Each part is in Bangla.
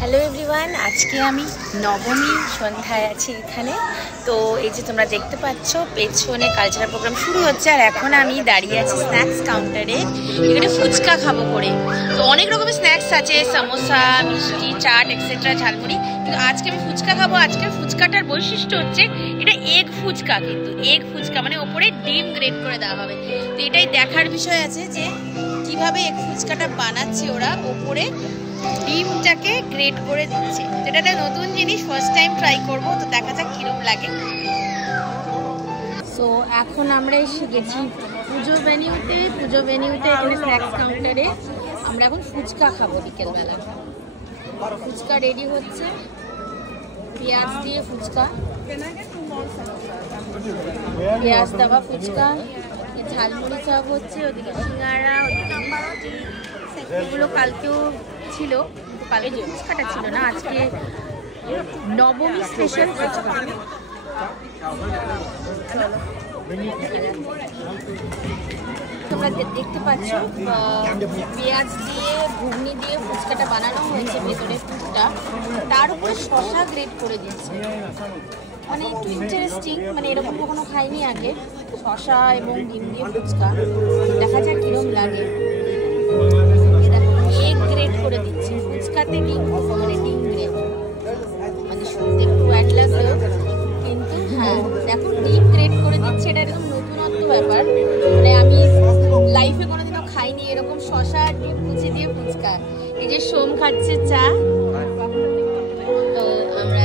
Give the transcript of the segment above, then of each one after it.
হ্যালো এভরিওয়ান, আজকে আমি নবমী সন্ধ্যায় আছি এখানে। তো এই যে তোমরা দেখতে পাচ্ছ পেছনে কালচারাল প্রোগ্রাম শুরু হচ্ছে, আর এখন আমি দাঁড়িয়ে আছি স্ন্যাক্স কাউন্টারে। এখানে ফুচকা খাবো করে। তো অনেক রকমের স্ন্যাক্স আছে, সমোসা, মিষ্টি, চাট এক্সেট্রা, ঝালমুড়ি, কিন্তু আজকে আমি ফুচকা খাবো। আজকের ফুচকাটার বৈশিষ্ট্য হচ্ছে এটা এগ ফুচকা, কিন্তু এগ ফুচকা মানে ওপরে ডিম গ্রেট করে দেওয়া হবে। তো এটাই দেখার বিষয় আছে যে কিভাবে এগ ফুচকাটা বানাচ্ছে ওরা, ওপরে ডিমটাকে গ্রেট করে দিচ্ছে। এটা একটা নতুন জিনিস, ফার্স্ট টাইম ট্রাই করব, তো দেখা যাক কিরকম লাগে। সো এখন আমরা এসে গেছি পুজো ভেনিউতে এখানে স্ন্যাক্স কাউন্টারে আমরা এখন ফুচকা খাবো বিকেলবেলা। ফুচকা রেডি হচ্ছে, পেঁয়াজ দিয়ে ফুচকা, পেঁয়াজ দেওয়া ফুচকা, ঝালমুড়ি চপ হচ্ছে, ওদিকে সিঙ্গাড়া, ওদিকে মিষ্টি। এগুলো কালকেও ছিল, কালকে ফুচকাটা ছিল না, আজকে নবমী স্পেশাল ফুচকা। তোমরা দেখতে পাচ্ছ পেঁয়াজ দিয়ে ঘুগনি দিয়ে ফুচকাটা বানানো হয়েছে, ভেতরে ফুচকা, তার উপরে শসা গ্রেট করে দিচ্ছে। মানে একটু ইন্টারেস্টিং, মানে এরকম কখনো খাইনি আগে, শসা এবং ডিম দিয়ে ফুচকা। দেখা যাক কিরকম লাগে। এগ গ্রেট করে দিচ্ছে ফুচকাতে, ডিম মানে ডিম গ্রেট, মানে শুনতে একটু অ্যাড লাগলেও কিন্তু হ্যাঁ দেখো ডিম গ্রেট করে দিচ্ছে। এটা এরকম নতুনত্ব ব্যাপার, মানে আমি লাইফে কোনোদিনও খাইনি এরকম শসা আর ডিম কুচি দিয়ে ফুচকা। এই যে সোম খাচ্ছে চা, তো আমরা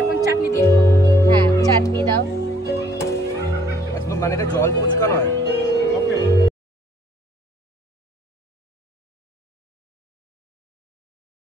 এখন চাটনি দিয়ে, হ্যাঁ চাটনি দাও। মানে এটা জল ফুচকা নয়,